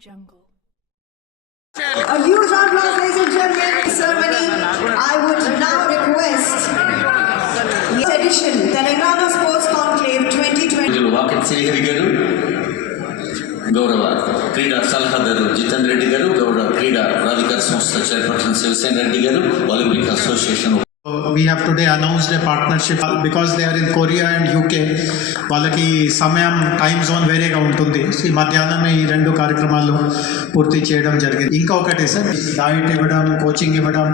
Jungle. A huge round of applause, ladies and gentlemen, ceremony. I would now request the edition Telangana Sports Conclave 2020. వాకట్ శ్రీహరి గారు, గౌరవ క్రీడా సలహాదారు జితేందర్ రెడ్డి గారు, గౌరవ క్రీడా ప్రాధికార సంస్థ చైర్పర్సన్ శివసేన రెడ్డి గారు, Olympic association. We have today announced a partnership because they are in Korea and UK. వాళ్ళకి సమయం టైం జోన్ వేరేగా ఉంటుంది. ఈ మధ్యాహ్నం ఈ రెండు కార్యక్రమాలు పూర్తి చేయడం జరిగింది. ఇంకా ఒకటి సార్, డైట్ ఇవ్వడం, కోచింగ్ ఇవ్వడం,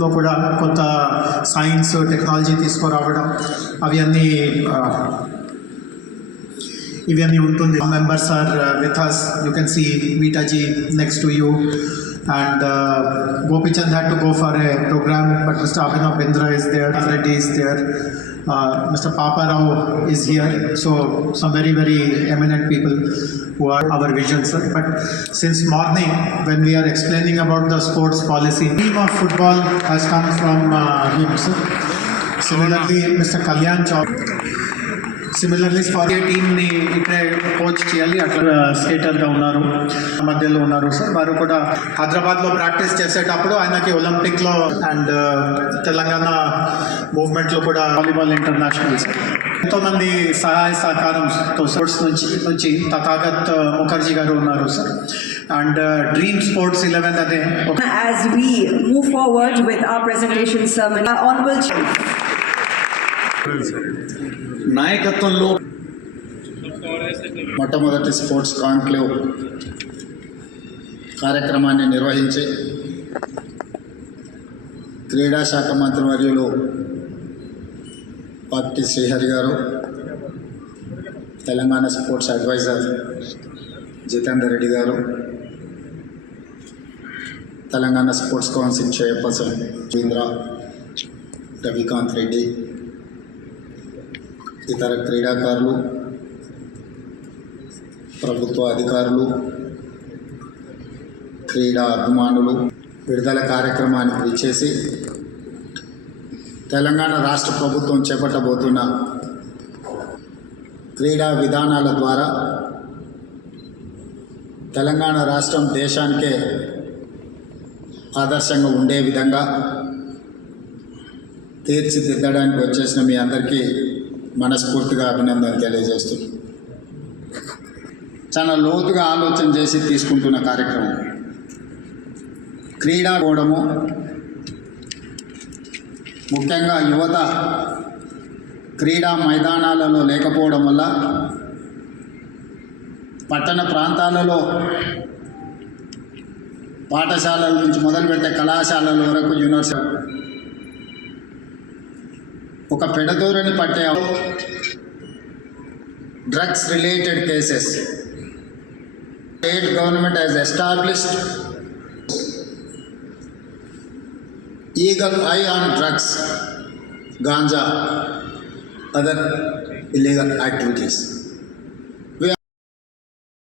లో కూడా కొంత సైన్స్ టెక్నాలజీ తీసుకురావడం, ఇవన్నీ ఉంటుంది. Members are with us. You can see Vitaji next to you. And Gopichand had to go for a program, but Mr. Abhinav Bindra is there, Reddy is there, Mr. Papa Rao is here. So some very, very eminent people who are our vision, sir. But since morning, when we are explaining about the sports policy, the team of football has come from him, sir. Similarly, Mr. Kalyan Chowk. Similarly for a టీమ్ని ఇక్కడే కోచ్ చేయాలి, అట్లా స్కేటర్గా ఉన్నారు, మధ్యలో ఉన్నారు సార్. వారు కూడా హైదరాబాద్లో ప్రాక్టీస్ చేసేటప్పుడు ఆయనకి ఒలింపిక్లో అండ్ తెలంగాణ మూవ్మెంట్లో కూడా వాలీబాల్ ఇంటర్నేషనల్ సార్. ఎంతోమంది సహాయ సహకారంతో స్పోర్ట్స్ నుంచి తథాగత్ ముఖర్జీ గారు ఉన్నారు సార్. అండ్ డ్రీమ్ స్పోర్ట్స్ 11 అదే. As we move forward with our presentation ceremony, honorable chief. నాయకత్వంలో మొట్టమొదటి స్పోర్ట్స్ కాన్క్లేవ్ కార్యక్రమాన్ని నిర్వహించి క్రీడా శాఖ మంత్రివర్యులు పార్టీ శ్రీహరి గారు, తెలంగాణ స్పోర్ట్స్ అడ్వైజర్ జితేందర్ రెడ్డి గారు, Telangana sports council chairperson Indra Ravikanth Reddy, ఇతర క్రీడాకారులు, ప్రభుత్వ అధికారులు, క్రీడా అభిమానులు విడుదల కార్యక్రమానికి విచ్చేసి తెలంగాణ రాష్ట్ర ప్రభుత్వం చేపట్టబోతున్న క్రీడా విధానాల ద్వారా తెలంగాణ రాష్ట్రం దేశానికే ఆదర్శంగా ఉండే విధంగా తీర్చిదిద్దడానికి వచ్చేసిన మీ అందరికీ మనస్ఫూర్తిగా అభినందనలు తెలియజేస్తున్నాను. చాలా లోతుగా ఆలోచన చేసి తీసుకుంటున్న కార్యక్రమం. క్రీడా పోవడము, ముఖ్యంగా యువత క్రీడా మైదానాలలో లేకపోవడం వల్ల పట్టణ ప్రాంతాలలో పాఠశాలల నుంచి మొదలుపెట్టే కళాశాలల వరకు యూనివర్సిటీ ఒక పెడదోరని పట్టే drugs related cases. State government has established eagle eye on drugs, ganja, other illegal activities.